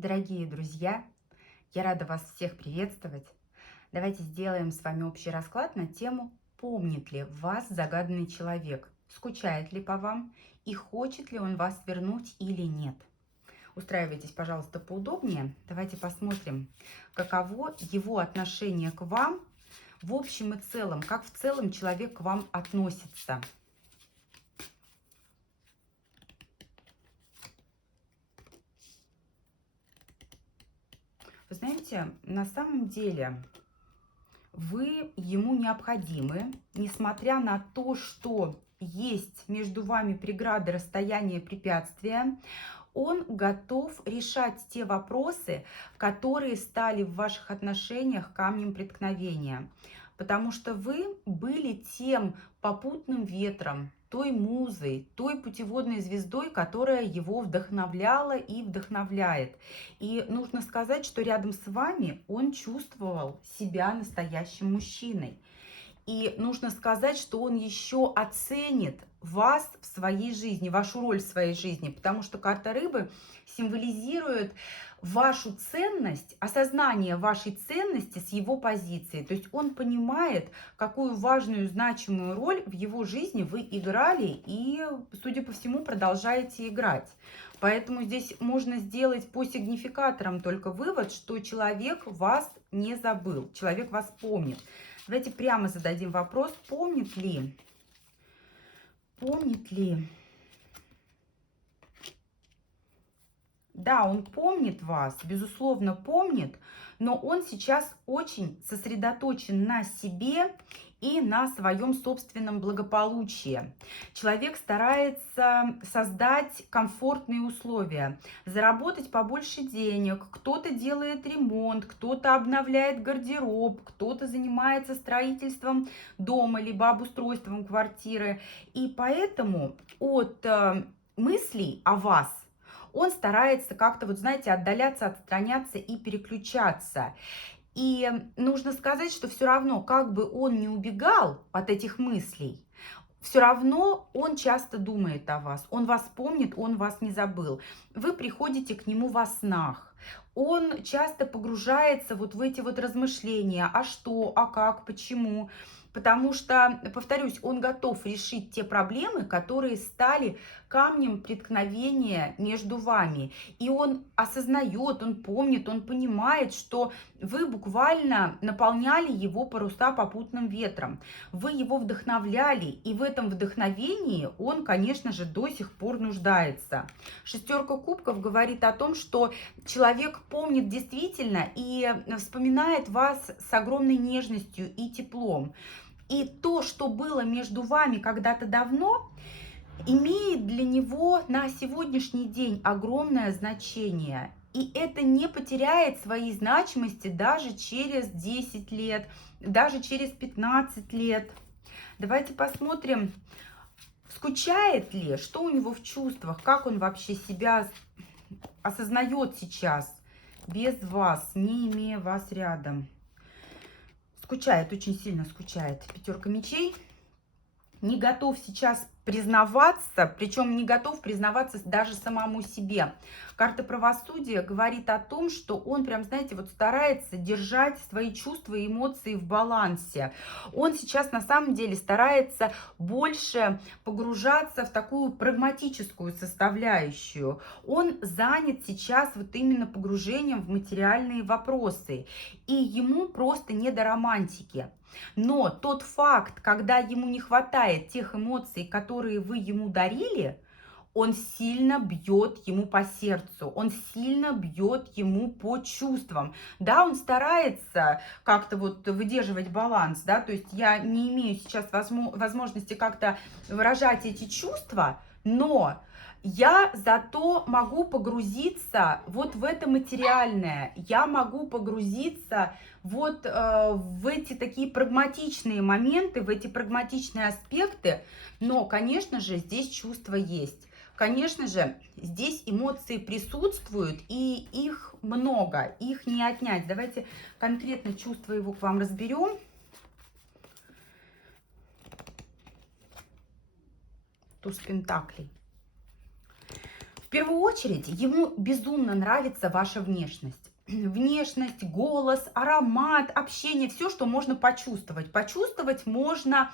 Дорогие друзья, я рада вас всех приветствовать. Давайте сделаем с вами общий расклад на тему «Помнит ли вас загаданный человек? Скучает ли по вам? И хочет ли он вас вернуть или нет?» Устраивайтесь, пожалуйста, поудобнее. Давайте посмотрим, каково его отношение к вам в общем и целом, как в целом человек к вам относится. Вы знаете, на самом деле вы ему необходимы, несмотря на то, что есть между вами преграды, расстояние, препятствия. Он готов решать те вопросы, которые стали в ваших отношениях камнем преткновения. Потому что вы были тем попутным ветром, той музой, той путеводной звездой, которая его вдохновляла и вдохновляет. И нужно сказать, что рядом с вами он чувствовал себя настоящим мужчиной. И нужно сказать, что он еще оценит вас в своей жизни, вашу роль в своей жизни, потому что карта рыбы символизирует вашу ценность, осознание вашей ценности с его позиции. То есть он понимает, какую важную, значимую роль в его жизни вы играли и, судя по всему, продолжаете играть. Поэтому здесь можно сделать по сигнификаторам только вывод, что человек вас не забыл, человек вас помнит. Давайте прямо зададим вопрос, помнит ли? Помнит ли? Да, он помнит вас, безусловно, помнит, но он сейчас очень сосредоточен на себе и на своем собственном благополучии. Человек старается создать комфортные условия, заработать побольше денег, кто-то делает ремонт, кто-то обновляет гардероб, кто-то занимается строительством дома, либо обустройством квартиры. И поэтому от мыслей о вас он старается как-то, вот знаете, отдаляться, отстраняться и переключаться. И нужно сказать, что все равно, как бы он ни убегал от этих мыслей, все равно он часто думает о вас. Он вас помнит, он вас не забыл. Вы приходите к нему во снах. Он часто погружается вот в эти вот размышления, а что, а как, почему. Потому что, повторюсь, он готов решить те проблемы, которые стали камнем преткновения между вами. И он осознает, он помнит, он понимает, что вы буквально наполняли его паруса попутным ветром. Вы его вдохновляли, и в этом вдохновении он, конечно же, до сих пор нуждается. Шестерка кубков говорит о том, что человек помнит действительно и вспоминает вас с огромной нежностью и теплом. И то, что было между вами когда-то давно, имеет для него на сегодняшний день огромное значение. И это не потеряет своей значимости даже через 10 лет, даже через 15 лет. Давайте посмотрим, скучает ли, что у него в чувствах, как он вообще себя осознает сейчас без вас, не имея вас рядом. Скучает, очень сильно скучает. Пятерка мечей. Не готов сейчас признаваться, причем не готов признаваться даже самому себе. Карта правосудия говорит о том, что он прям, знаете, вот старается держать свои чувства и эмоции в балансе. Он сейчас на самом деле старается больше погружаться в такую прагматическую составляющую. Он занят сейчас вот именно погружением в материальные вопросы. И ему просто не до романтики. Но тот факт, когда ему не хватает тех эмоций, которые вы ему дарили, он сильно бьет ему по сердцу, он сильно бьет ему по чувствам. Да, он старается как-то вот выдерживать баланс, да, то есть я не имею сейчас возможности как-то выражать эти чувства, но я зато могу погрузиться вот в это материальное, я могу погрузиться вот в эти такие прагматичные моменты, в эти прагматичные аспекты, но, конечно же, здесь чувства есть. Конечно же, здесь эмоции присутствуют, и их много, их не отнять. Давайте конкретно чувства его к вам разберем. Туз пентаклей. первую очередь, ему безумно нравится ваша внешность. Внешность, голос, аромат, общение, все, что можно почувствовать. Почувствовать можно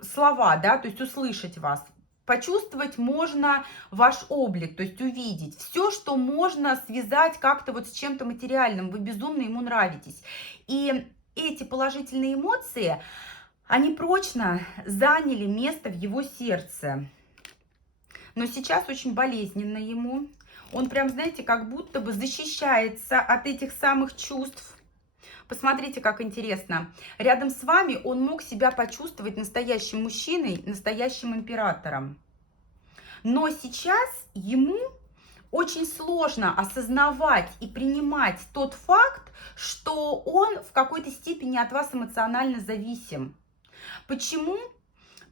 слова, да, то есть услышать вас. Почувствовать можно ваш облик, то есть увидеть. Все, что можно связать как-то вот с чем-то материальным. Вы безумно ему нравитесь. И эти положительные эмоции, они прочно заняли место в его сердце. Но сейчас очень болезненно ему. Он прям, знаете, как будто бы защищается от этих самых чувств. Посмотрите, как интересно. Рядом с вами он мог себя почувствовать настоящим мужчиной, настоящим императором. Но сейчас ему очень сложно осознавать и принимать тот факт, что он в какой-то степени от вас эмоционально зависим. Почему?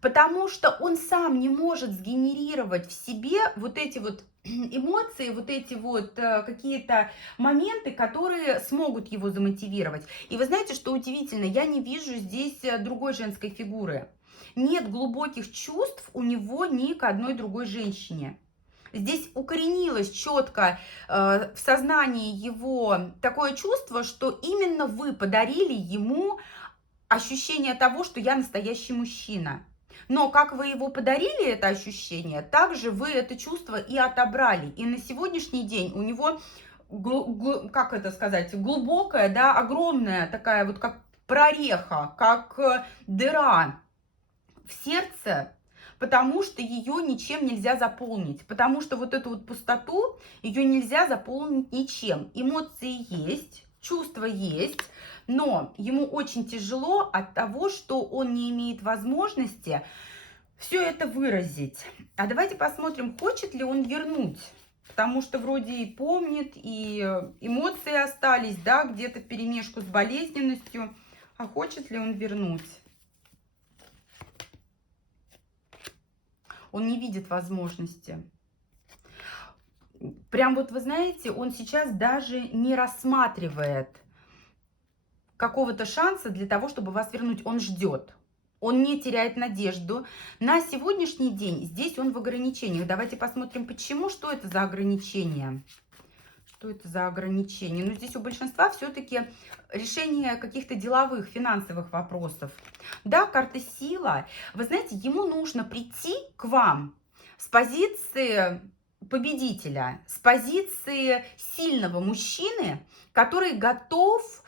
Потому что он сам не может сгенерировать в себе вот эти вот эмоции, вот эти вот какие-то моменты, которые смогут его замотивировать. И вы знаете, что удивительно, я не вижу здесь другой женской фигуры. Нет глубоких чувств у него ни к одной другой женщине. Здесь укоренилось четко в сознании его такое чувство, что именно вы подарили ему ощущение того, что я настоящий мужчина. Но как вы его подарили, это ощущение, так же вы это чувство и отобрали. И на сегодняшний день у него, как это сказать, глубокая, да, огромная такая вот как прореха, как дыра в сердце, потому что ее ничем нельзя заполнить. Потому что вот эту вот пустоту, ее нельзя заполнить ничем. Эмоции есть, чувства есть, но ему очень тяжело от того, что он не имеет возможности все это выразить. А давайте посмотрим, хочет ли он вернуть. Потому что вроде и помнит, и эмоции остались, да, где-то вперемешку с болезненностью. А хочет ли он вернуть? Он не видит возможности. Прям вот вы знаете, он сейчас даже не рассматривает какого-то шанса для того, чтобы вас вернуть. Он ждет. Он не теряет надежду. На сегодняшний день здесь он в ограничениях. Давайте посмотрим, почему, что это за ограничения. Что это за ограничения? Ну, здесь у большинства все-таки решение каких-то деловых, финансовых вопросов. Да, карта сила. Вы знаете, ему нужно прийти к вам с позиции победителя, с позиции сильного мужчины, который готов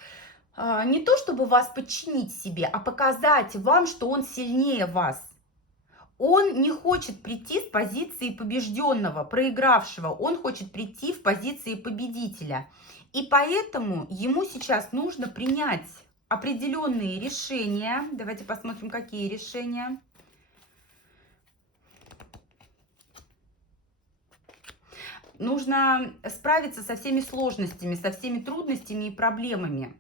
не то чтобы вас подчинить себе, а показать вам, что он сильнее вас. Он не хочет прийти с позиции побежденного, проигравшего. Он хочет прийти в позиции победителя. И поэтому ему сейчас нужно принять определенные решения. Давайте посмотрим, какие решения. Нужно справиться со всеми сложностями, со всеми трудностями и проблемами.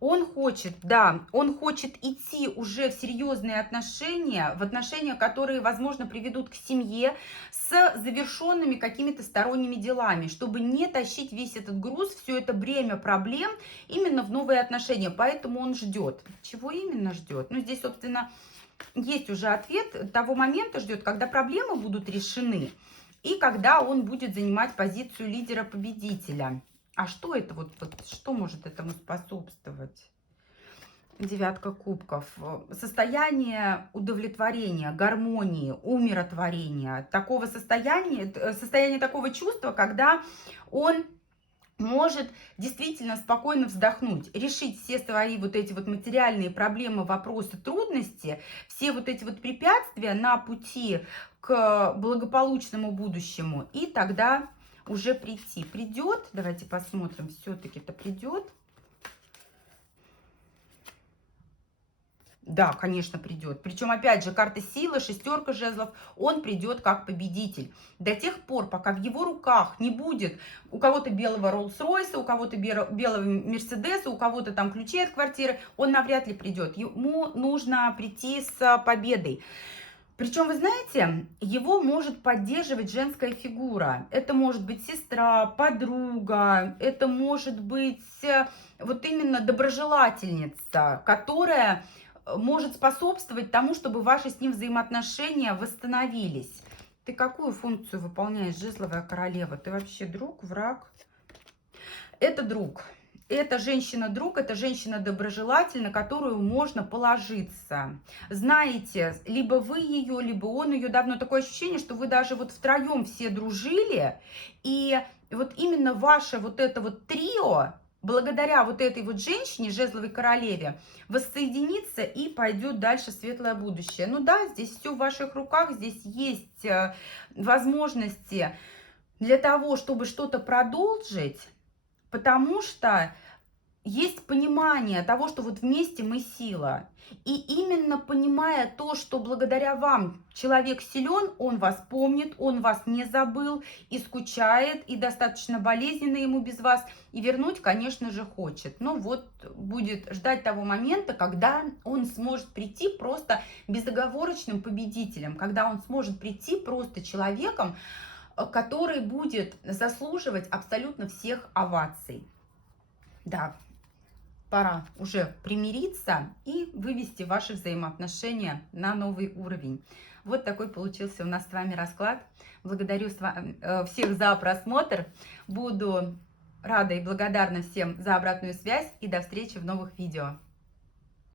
Он хочет, да, он хочет идти уже в серьезные отношения, в отношения, которые, возможно, приведут к семье с завершенными какими-то сторонними делами, чтобы не тащить весь этот груз, все это бремя проблем именно в новые отношения. Поэтому он ждет. Чего именно ждет? Ну, здесь, собственно, есть уже ответ. Того момента ждет, когда проблемы будут решены и когда он будет занимать позицию лидера-победителя. А что это вот, что может этому способствовать? Девятка кубков. Состояние удовлетворения, гармонии, умиротворения. Такого состояния, состояние такого чувства, когда он может действительно спокойно вздохнуть, решить все свои вот эти вот материальные проблемы, вопросы, трудности, все вот эти вот препятствия на пути к благополучному будущему, и тогда уже прийти. Придет, давайте посмотрим, все-таки это придет. Да, конечно, придет. Причем, опять же, карта силы, шестерка жезлов, он придет как победитель. До тех пор, пока в его руках не будет у кого-то белого Роллс-Ройса, у кого-то белого Мерседеса, у кого-то там ключи от квартиры, он навряд ли придет. Ему нужно прийти с победой. Причем, вы знаете, его может поддерживать женская фигура. Это может быть сестра, подруга, это может быть вот именно доброжелательница, которая может способствовать тому, чтобы ваши с ним взаимоотношения восстановились. Ты какую функцию выполняешь, жезловая королева? Ты вообще друг, враг? Это друг. Это женщина-друг, это женщина доброжелательна, на которую можно положиться. Знаете, либо вы ее, либо он ее. Давно такое ощущение, что вы даже вот втроем все дружили, и вот именно ваше вот это вот трио, благодаря вот этой вот женщине, жезловой королеве, воссоединится и пойдет дальше светлое будущее. Ну да, здесь все в ваших руках, здесь есть возможности для того, чтобы что-то продолжить, потому что есть понимание того, что вот вместе мы сила. И именно понимая то, что благодаря вам человек силен, он вас помнит, он вас не забыл и скучает, и достаточно болезненно ему без вас, и вернуть, конечно же, хочет. Но вот будет ждать того момента, когда он сможет прийти просто безоговорочным победителем, когда он сможет прийти просто человеком, который будет заслуживать абсолютно всех оваций. Да, пора уже примириться и вывести ваши взаимоотношения на новый уровень. Вот такой получился у нас с вами расклад. Благодарю всех за просмотр. Буду рада и благодарна всем за обратную связь. И до встречи в новых видео.